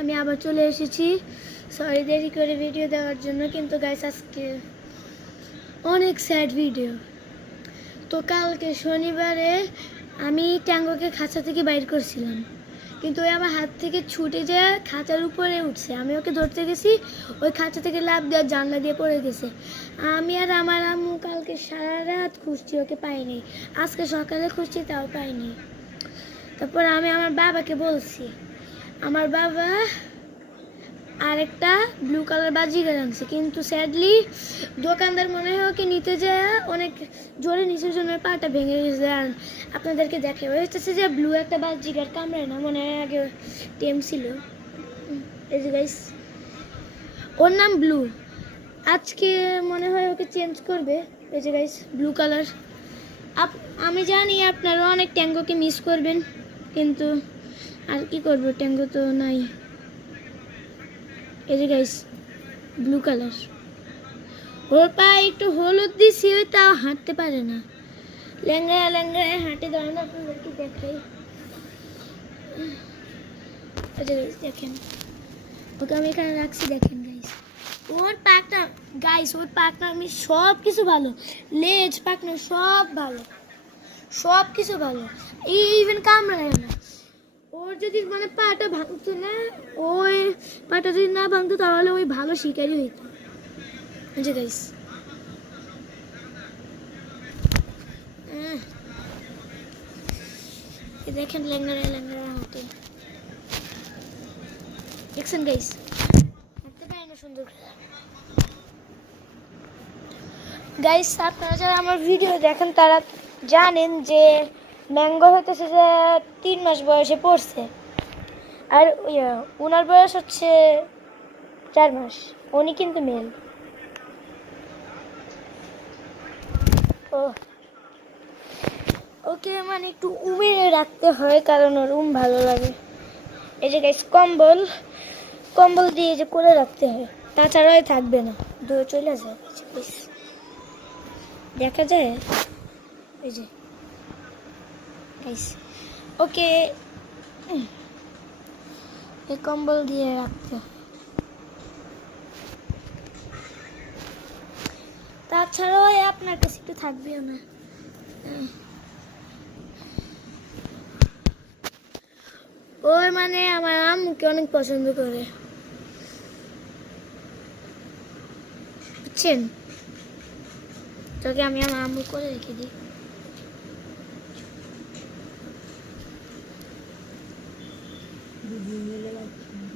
আমি আবার চলে এসেছি। সরি দেরি করে ভিডিও দেওয়ার জন্য, কিন্তু গাইস আজকে অনেক স্যাড ভিডিও। তো কালকে শনিবারে আমি ট্যাঙ্গোকে খাঁচা থেকে বাইর করছিলাম, কিন্তু ওই আমার হাত থেকে ছুটে যেয়ে খাঁচার উপরে উঠছে। আমি ওকে ধরতে গেছি, ওই খাঁচা থেকে লাফ দেওয়ার জানলা দিয়ে পড়ে গেছে। আমি আর আমার আম্মু কালকে সারা রাত খুঁজছি, ওকে পাইনি। আজকে সকালে খুঁজছি, তাও পাইনি। তারপর আমি আমার বাবাকে বলছি, আমার বাবা আরেকটা ব্লু কালার বাজিগার আনছে, কিন্তু স্যাডলি দোকানদার মনে হয় ওকে নিতে যায় অনেক জোরে নিচের জন্য পাটা ভেঙে গেছে। আর আপনাদেরকে দেখে হয়েছে যে ব্লু একটা বাজিগার কামড়ায় না, মনে হয় আগে টেম ছিল। এই যে গাইস, ওর নাম ব্লু। আজকে মনে হয় ওকে চেঞ্জ করবে। এই যে গাইস, ব্লু কালার। আমি জানি আপনারা অনেক ট্যাঙ্গোকে মিস করবেন, কিন্তু আর কি করবো, ট্যাঙ্গো তো নাই। এই যে গাইস, ব্লু কালার। ওর পায়ে একটু হলুদ দিছি, ওই তাও হাঁটতে পারে না, ল্যাংড়ায় ল্যাংড়ায় হাঁটে। দাঁড়ানো আপনাদেরকে দেখাই। এই যে গাইস দেখেন, ওকে আমি এখানে রাখছি, দেখেন গাইস। ওর পাকটা গাইস, ওর পাকটা আমি সব কিছু ভালো, লেজ পাকনা সব ভালো, সব কিছু ভালো, ইভেন কামড়ায় না। ওর যদি মানে পাটা ভাঙতো না, ওই পাটা যদি না ভাঙতো তাহলে ওই ভালো শিকারি হইতো। যে গাইস দেখেন, ল্যাংড়া ল্যাংড়া হাঁটে, দেখছেন গাইস, হাঁটতে পারে না সুন্দর করে। গাইস আপনারা যারা আমার ভিডিও দেখেন তারা জানেন যে ম্যাঙ্গো হতেছে যে 3 মাস বয়সে পড়ছে, আর ওনার বয়স হচ্ছে 4 মাস। উনি কিন্তু মেল। ও ওকে মানে একটু উমিয়ে রাখতে হয়, কারণ ওর ভালো লাগে। এই যে গাইস, কম্বল কম্বল দিয়ে যে করে রাখতে হয়, তাছাড়াই থাকবে না, দৌড়ে চলে যায়। দেখা যায়। এই যে গাইস, ওকে এই কম্বল দিয়ে রাখতে হয়, তাছাড়াও আপনার কাছে একটু থাকবেও না। ওর মানে আমার আম্মুকে অনেক পছন্দ করে, বুঝছেন? তোকে আমি আমার আম্মু করে রেখে দিই।